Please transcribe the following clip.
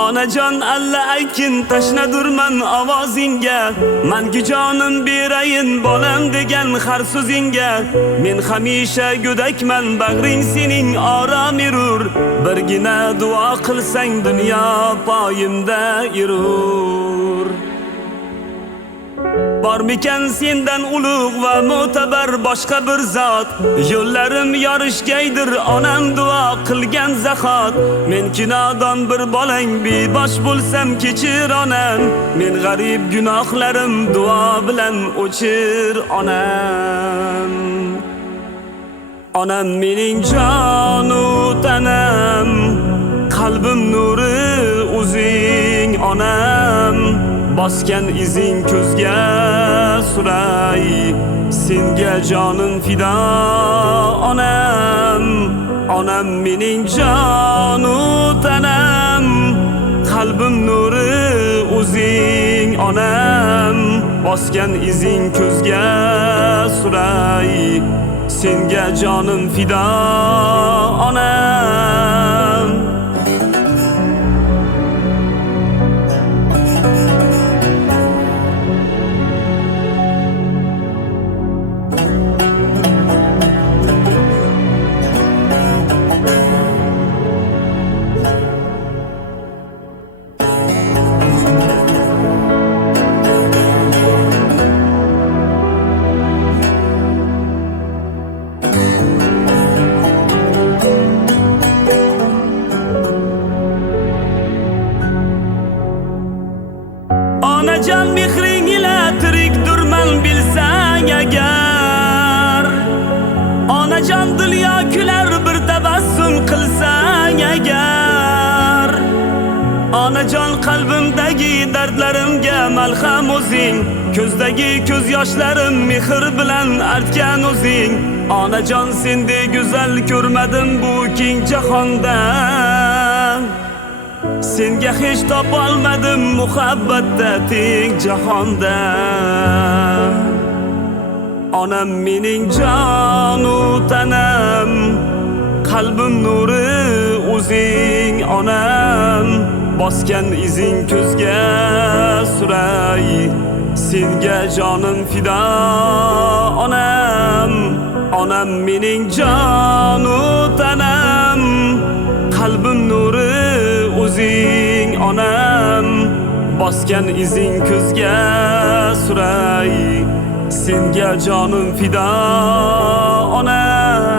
Onajon alla aytgin tashnadurman ovozingga, menga jonim berayin bolam degan har so'zingga. Men hamisha go'dakman bag'ring sening orom yurur, birgina duo qilsang dunyo poyimda yurur. Bormikan sendan ulug' va mo'tabar boshqa bir zot, yo'llarim yorishgaydir onam duo qilgan zahot. Men kinodon bir bolang bebosh bo'lsam kechir onam, men g'arib gunohlarim duo bilan o'chir onam. Onam mening jonu tanam, qalbim nuri o'zing onam. Bosgan izing ko'zga suray, senga jonim fido onam. Onam mening jonu tanam, qalbim nuri o'zing onam. Bosgan izing ko'zga suray, senga jonim fido onam. Onajon mehring ila tirikdurman bilsang agar, onajon dunyo kular bir tabassum qilsang agar. Onajon qalbimdagi dardlarimga malham o'zing, ko'zdagi ko'z yoshlarim mehr bilan artgan o'zing. Onajon sendek go'zal ko'rmadim bu keng jahonda, senga hech topolmadim muhabbatda teng jahonda. Onam mening jonu tanam, qalbim nuri o'zing onam. Bosgan izing ko'zga suray, senga jonim fido onam. Onam mening jonu tanam, qalbim nuri o'zing onam. Bosgan izing ko'zga suray, senga jonim fido onam.